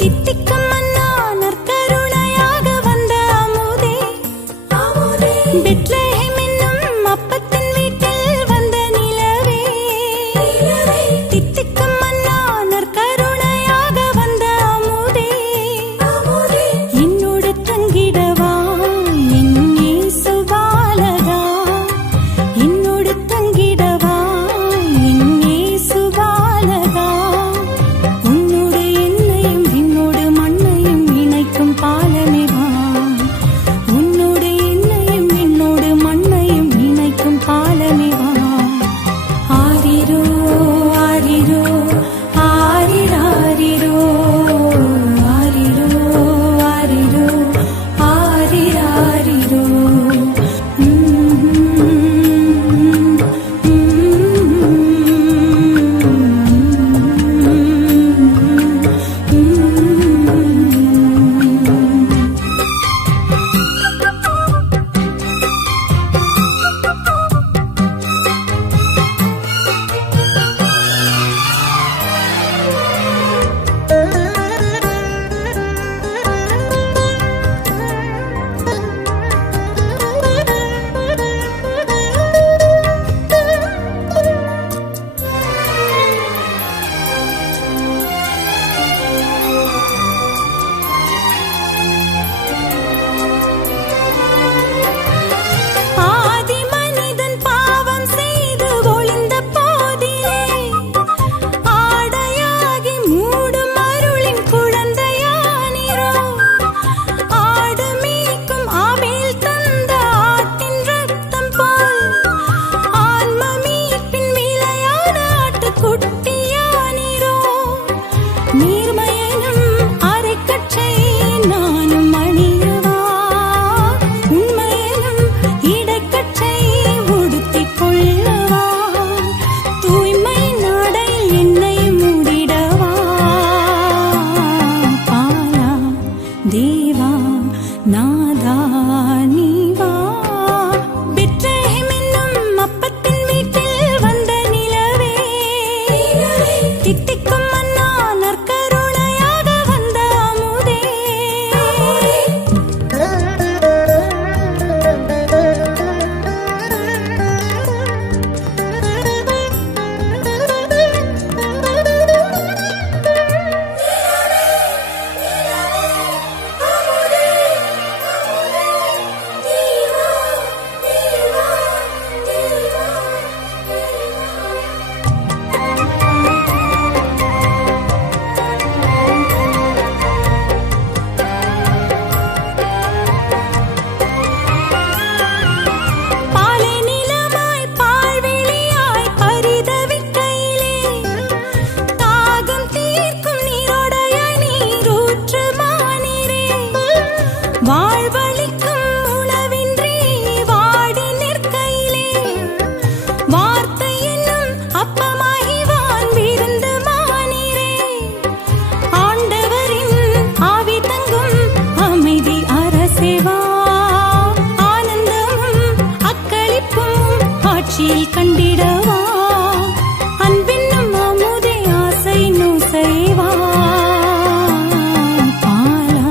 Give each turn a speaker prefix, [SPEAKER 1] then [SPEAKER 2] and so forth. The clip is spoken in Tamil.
[SPEAKER 1] 滴滴答 टिक टिक தேவா. ஆனந்தமும் அக்களிப்பும் காட்சியில் கண்டிடவா. அன்பின்னும் அமுதே ஆசை நூசைவா. பாலா